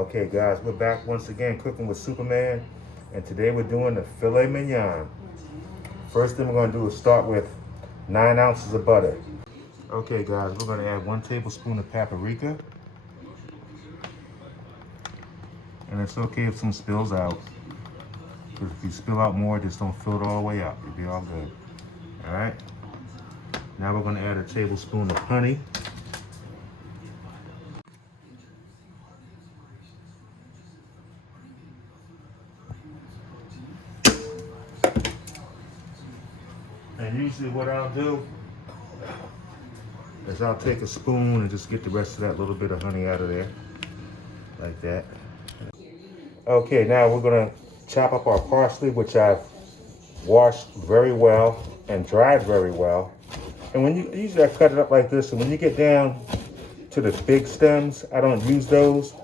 Okay guys, we're back once again cooking with Supermannn, and today we're doing the filet mignon. First thing we're going to do is start with 9 ounces of butter. Okay guys, we're going to add 1 tablespoon of paprika. And it's okay if some spills out, because if you spill out more, just don't fill it all the way up. You'll be all good. Alright, now we're going to add a tablespoon of honey. And usually what I'll do is I'll take a spoon and just get the rest of that little bit of honey out of there, like that. Okay, now we're gonna chop up our parsley, which I've washed very well and dried very well. And when you usually I cut it up like this, and when you get down to the big stems, I don't use those.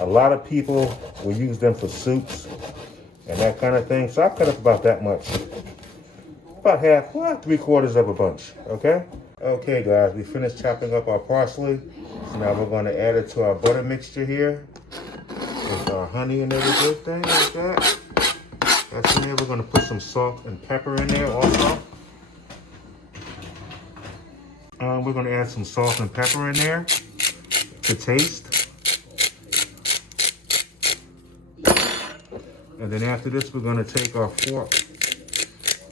A lot of people will use them for soups and that kind of thing. So I cut up about that much. About half, well, 3/4 of a bunch, okay? Okay guys, we finished chopping up our parsley. So now we're gonna add it to our butter mixture here. With our honey and everything like that. That's in there. We're gonna put some salt and pepper in there also. We're gonna add some salt and pepper in there to taste. And then after this, we're gonna take our fork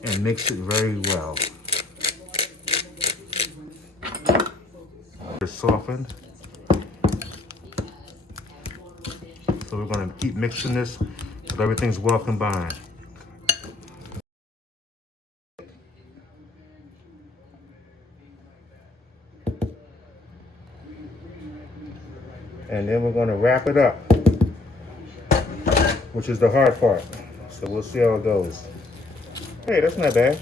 and mix it very well. It's softened. So we're gonna keep mixing this until everything's well combined. And then we're gonna wrap it up, which is the hard part. So we'll see how it goes. Hey, that's not bad.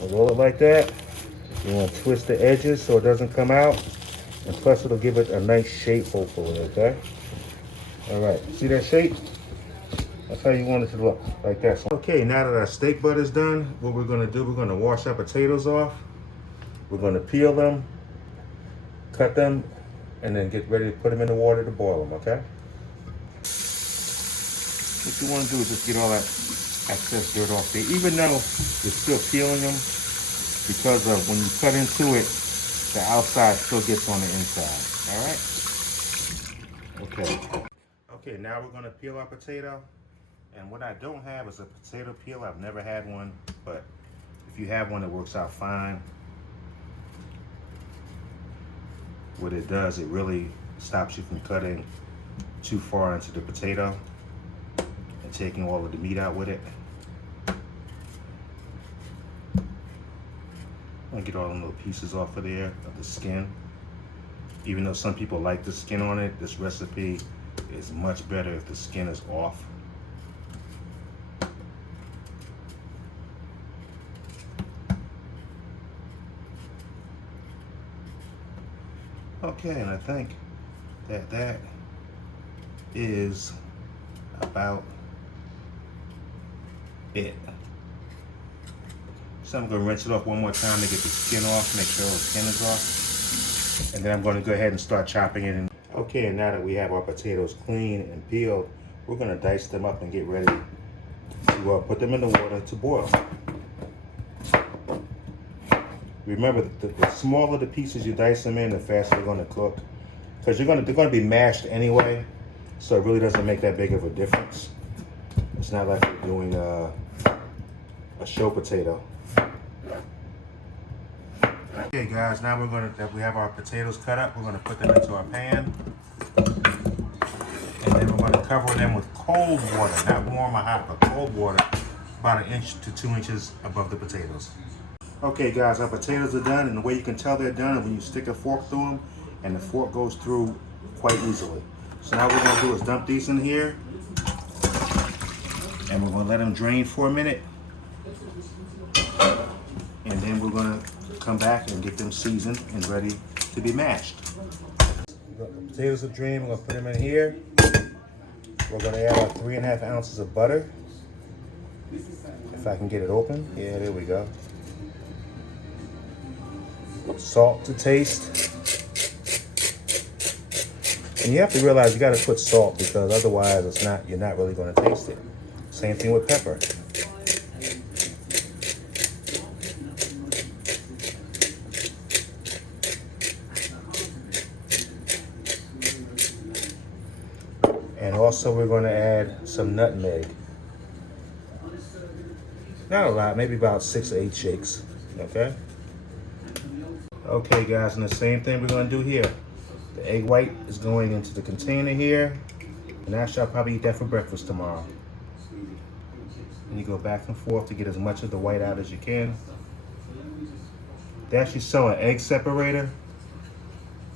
I'll roll it like that. You want to twist the edges so it doesn't come out. And plus it'll give it a nice shape, hopefully, okay? All right, see that shape? That's how you want it to look, like that. Okay, now that our steak butter's done, what we're gonna do, we're gonna wash our potatoes off. We're gonna peel them, cut them, and then get ready to put them in the water to boil them, okay? What you wanna do is just get all that excess dirt off there, even though you're still peeling them, because of when you cut into it, the outside still gets on the inside, all right? Okay. Okay, now we're gonna peel our potato. And what I don't have is a potato peel. I've never had one, but if you have one, it works out fine. What it does, it really stops you from cutting too far into the potato and taking all of the meat out with it. I'm gonna get all the little pieces off of there, of the skin. Even though some people like the skin on it, this recipe is much better if the skin is off. Okay, and I think that is about it. So I'm gonna rinse it off one more time to get the skin off, make sure the skin is off. And then I'm gonna go ahead and start chopping it in. Okay, and now that we have our potatoes clean and peeled, we're gonna dice them up and get ready to put them in the water to boil. Remember, the smaller the pieces you dice them in, the faster they're gonna cook. Because they're gonna be mashed anyway, so it really doesn't make that big of a difference. It's not like you're doing a show potato. Okay guys, now that we have our potatoes cut up, we're gonna put them into our pan. And then we're gonna cover them with cold water, not warm or hot, but cold water, about 1 inch to 2 inches above the potatoes. Okay guys, our potatoes are done, and the way you can tell they're done is when you stick a fork through them, and the fork goes through quite easily. So now what we're gonna do is dump these in here, and we're gonna let them drain for a minute. And then we're gonna come back and get them seasoned and ready to be mashed. The potatoes are drained, we're gonna put them in here. We're gonna add our 3.5 ounces of butter. If I can get it open, yeah, there we go. Salt to taste. And you have to realize you got to put salt because otherwise you're not really going to taste it. Same thing with pepper. And also we're going to add some nutmeg. Not a lot, maybe about 6 or 8 shakes, okay? Okay guys, and the same thing we're going to do here. The egg white is going into the container here. And actually I'll probably eat that for breakfast tomorrow. And you go back and forth to get as much of the white out as you can. They actually sell an egg separator,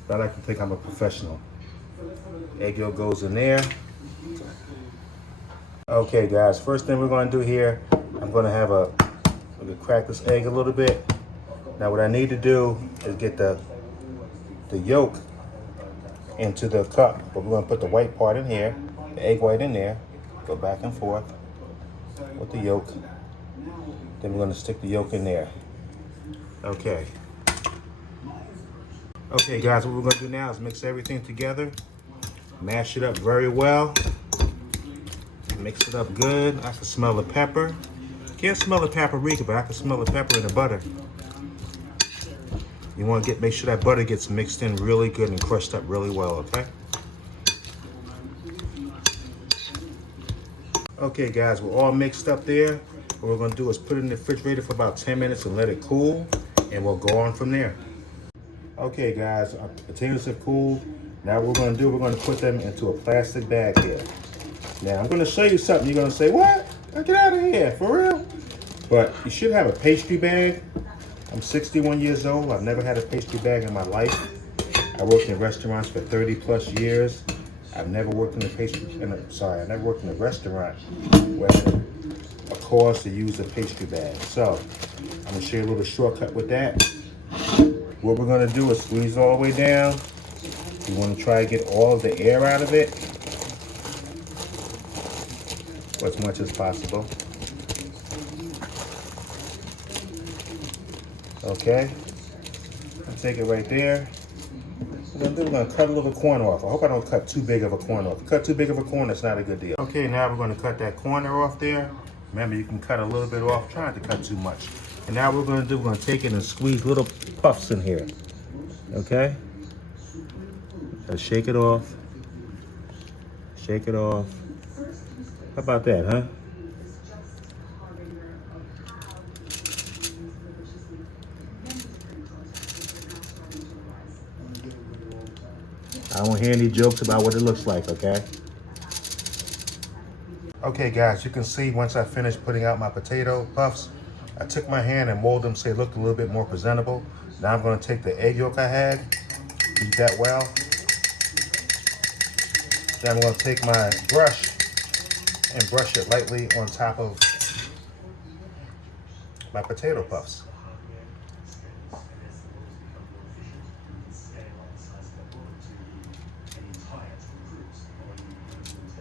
but I like to think I'm a professional. Egg yolk goes in there. Okay guys, first thing we're going to do here, I'm going to crack this egg a little bit. Now what I need to do is get the yolk into the cup, but we're going to put the white part in here, the egg white in there, go back and forth with the yolk. Then we're going to stick the yolk in there. Okay. Okay guys, what we're going to do now is mix everything together, mash it up very well. Mix it up good. I can smell the pepper. Can't smell the paprika, but I can smell the pepper in the butter. You want to make sure that butter gets mixed in really good and crushed up really well, okay? Okay guys, we're all mixed up there. What we're going to do is put it in the refrigerator for about 10 minutes and let it cool, and we'll go on from there. Okay guys, our potatoes have cooled. Now what we're going to do, we're going to put them into a plastic bag here. Now, I'm going to show you something. You're going to say, what? Get out of here, for real? But you should have a pastry bag. I'm 61 years old. I've never had a pastry bag in my life. I worked in restaurants for 30 plus years. I've never worked in I never worked in a restaurant where I had a cause to use a pastry bag. So, I'm going to show you a little shortcut with that. What we're going to do is squeeze all the way down. You want to try to get all of the air out of it, as much as possible. Okay, I'll take it right there. We're going to cut a little corner off. I hope I don't cut too big of a corner off. If you cut too big of a corner, it's not a good deal. Okay, now we're going to cut that corner off there. Remember, you can cut a little bit off. Try not to cut too much. And now what we're going to do, we're going to take it and squeeze little puffs in here. Okay? So shake it off. Shake it off. How about that, huh? I don't hear any jokes about what it looks like, okay? Okay, guys, you can see once I finished putting out my potato puffs, I took my hand and molded them so they looked a little bit more presentable. Now I'm going to take the egg yolk I had, beat that well. Then I'm going to take my brush and brush it lightly on top of my potato puffs.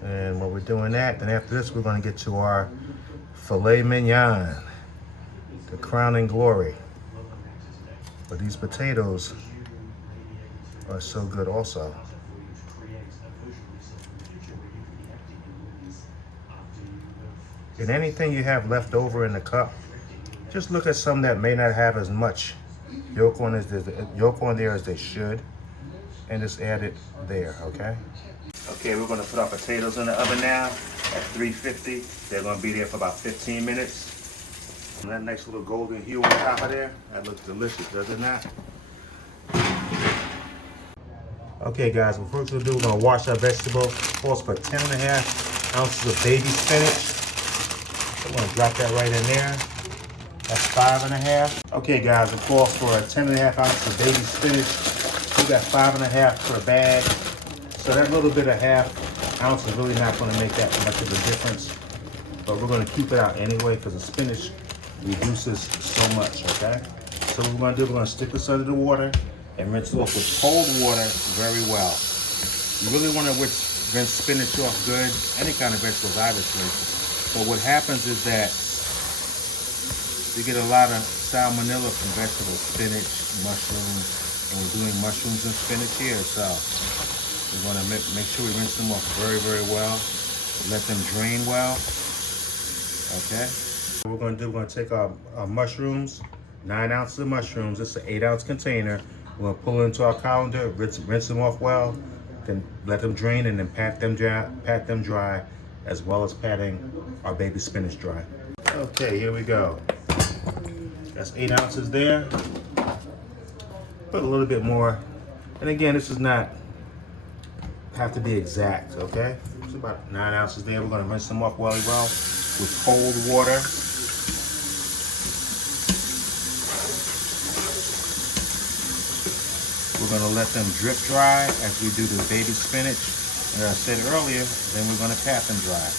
And when we're doing that, then after this, we're going to get to our filet mignon, the crowning glory. But these potatoes are so good also. And anything you have left over in the cup, just look at some that may not have as much yolk on there as they should, and just add it there, okay? Okay, we're going to put our potatoes in the oven now at 350. They're going to be there for about 15 minutes. And that nice little golden hue on top of there, that looks delicious, does it not? Okay guys, what we're going to do, we're going to wash our vegetables. Calls for 10.5 ounces of baby spinach. I'm going to drop that right in there. That's 5.5. Okay guys, it calls for 10.5 ounces of baby spinach. We got 5.5 per bag. So that little bit of half ounce is really not going to make that much of a difference. But we're going to keep it out anyway because the spinach reduces so much, okay? So what we're going to do, we're going to stick this under the water and rinse it off with cold water very well. You really want to rinse spinach off good, any kind of vegetables obviously. But what happens is that you get a lot of salmonella from vegetables, spinach, mushrooms, and we're doing mushrooms and spinach here, so We're gonna make sure we rinse them off very, very well. Let them drain well. Okay. What we're gonna take our mushrooms, 9 ounces of mushrooms. This is an 8-ounce container. We're gonna pull it into our colander, rinse them off well, then let them drain, and then pat them dry, as well as patting our baby spinach dry. Okay, here we go. That's 8 ounces there. Put a little bit more. And again, this does not have to be exact, okay? It's about 9 ounces there. We're gonna rinse them off well with cold water. We're gonna let them drip dry as we do the baby spinach. And as I said earlier, then we're gonna pat them dry.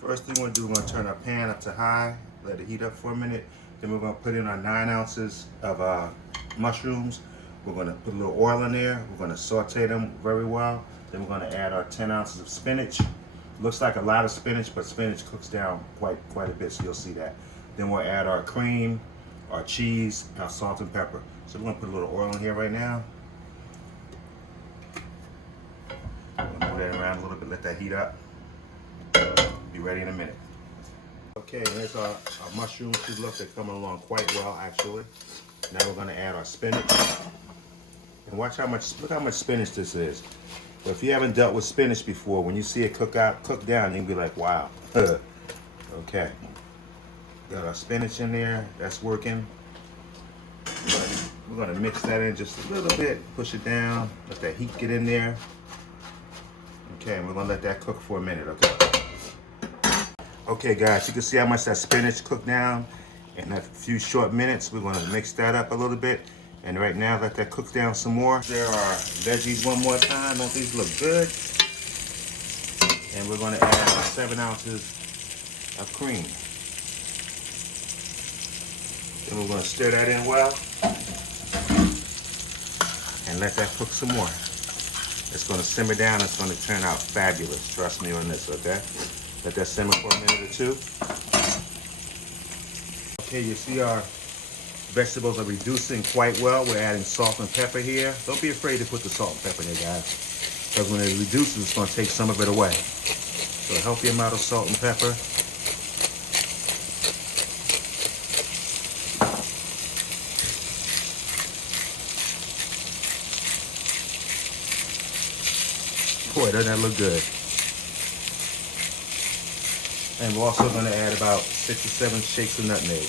First thing we're gonna do, we're gonna turn our pan up to high, let it heat up for a minute. Then we're gonna put in our 9 ounces of mushrooms. We're gonna put a little oil in there. We're gonna saute them very well. Then we're gonna add our 10 ounces of spinach. Looks like a lot of spinach, but spinach cooks down quite a bit, so you'll see that. Then we'll add our cream, our cheese, our salt and pepper. So we're gonna put a little oil in here right now. We're gonna move that around a little bit, let that heat up. Be ready in a minute. Okay, here's our mushrooms. Look, they're coming along quite well, actually. Now we're gonna add our spinach. And watch look how much spinach this is. But if you haven't dealt with spinach before, when you see it cook down, you can be like, wow. Okay. Got our spinach in there, that's working. We're gonna mix that in just a little bit, push it down, let that heat get in there. Okay, and we're gonna let that cook for a minute, okay? Okay guys, you can see how much that spinach cooked down in a few short minutes. We're gonna mix that up a little bit. And right now, let that cook down some more. There are veggies one more time. Don't these look good? And we're gonna add 7 ounces of cream. Then we're gonna stir that in well. And let that cook some more. It's gonna simmer down. It's gonna turn out fabulous. Trust me on this, okay? Let that simmer for a minute or two. Okay, you see our vegetables are reducing quite well. We're adding salt and pepper here. Don't be afraid to put the salt and pepper in there, guys. Because when it reduces, it's gonna take some of it away. So a healthy amount of salt and pepper. Boy, doesn't that look good? And we're also gonna add about 6 or 7 shakes of nutmeg.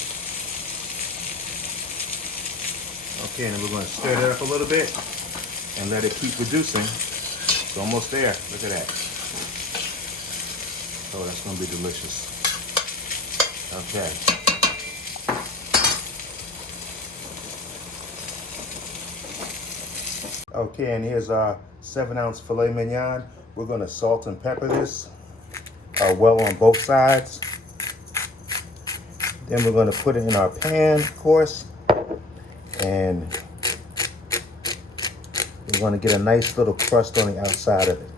Okay, and then we're going to stir that up a little bit and let it keep reducing. It's almost there. Look at that. Oh, that's going to be delicious. Okay. Okay, and here's our 7-ounce filet mignon. We're going to salt and pepper this well on both sides. Then we're going to put it in our pan, of course. And we're going to get a nice little crust on the outside of it.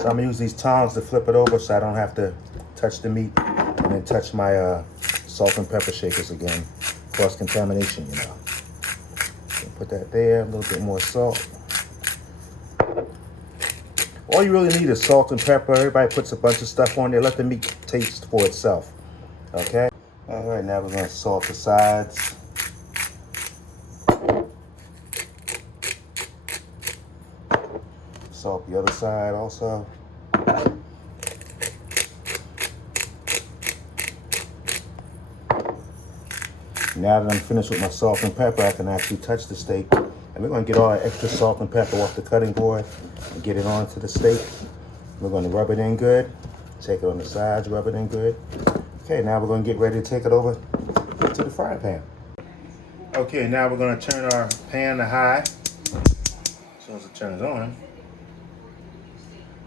So I'm going to use these tongs to flip it over so I don't have to touch the meat and then touch my salt and pepper shakers again. Cross-contamination, you know. So put that there, a little bit more salt. All you really need is salt and pepper. Everybody puts a bunch of stuff on there. Let the meat taste for itself. Okay? All right, now we're going to salt the sides. Salt the other side also. Now that I'm finished with my salt and pepper, I can actually touch the steak. And we're going to get all that extra salt and pepper off the cutting board and get it onto the steak. We're going to rub it in good. Take it on the sides, rub it in good. Okay, now we're going to get ready to take it over to the frying pan. Okay, now we're going to turn our pan to high. As soon as it turns on,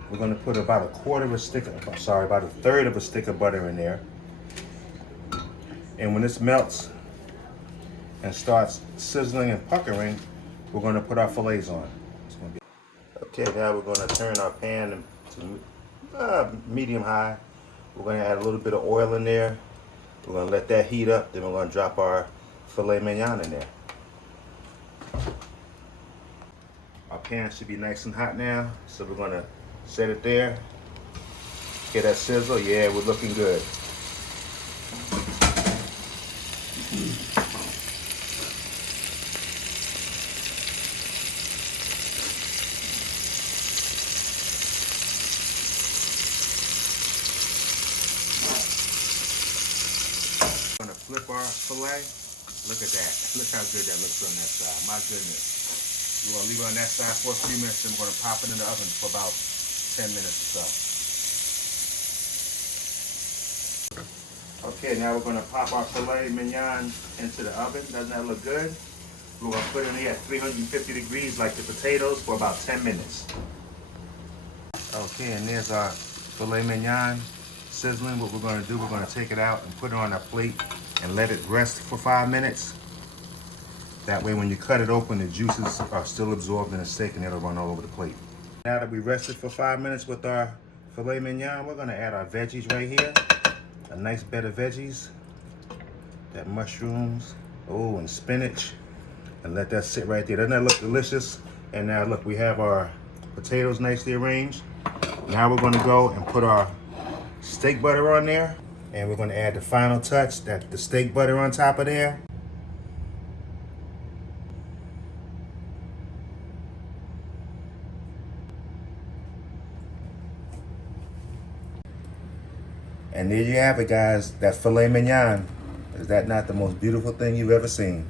we're going to put about about a third of a stick of butter in there. And when this melts and starts sizzling and puckering, we're going to put our fillets on. Okay, now we're going to turn our pan to medium high. We're going to add a little bit of oil in there. We're going to let that heat up. Then we're going to drop our filet mignon in there. Our pan should be nice and hot now. So we're gonna set it there. Get that sizzle. Yeah, we're looking good. We're gonna flip our filet. Look at that. Look how good that looks on that side. My goodness. We're gonna leave it on that side for a few minutes, and we're gonna pop it in the oven for about 10 minutes or so. Okay, now we're gonna pop our filet mignon into the oven. Doesn't that look good? We're gonna put it in here at 350 degrees like the potatoes for about 10 minutes. Okay, and there's our filet mignon sizzling. What we're gonna do, we're gonna take it out and put it on a plate and let it rest for 5 minutes. That way when you cut it open, the juices are still absorbed in the steak and it'll run all over the plate. Now that we rested for 5 minutes with our filet mignon, we're gonna add our veggies right here. A nice bed of veggies. That mushrooms, oh, and spinach. And let that sit right there. Doesn't that look delicious? And now look, we have our potatoes nicely arranged. Now we're gonna go and put our steak butter on there. And we're gonna add the final touch, the steak butter on top of there. And there you have it, guys. That filet mignon. Is that not the most beautiful thing you've ever seen?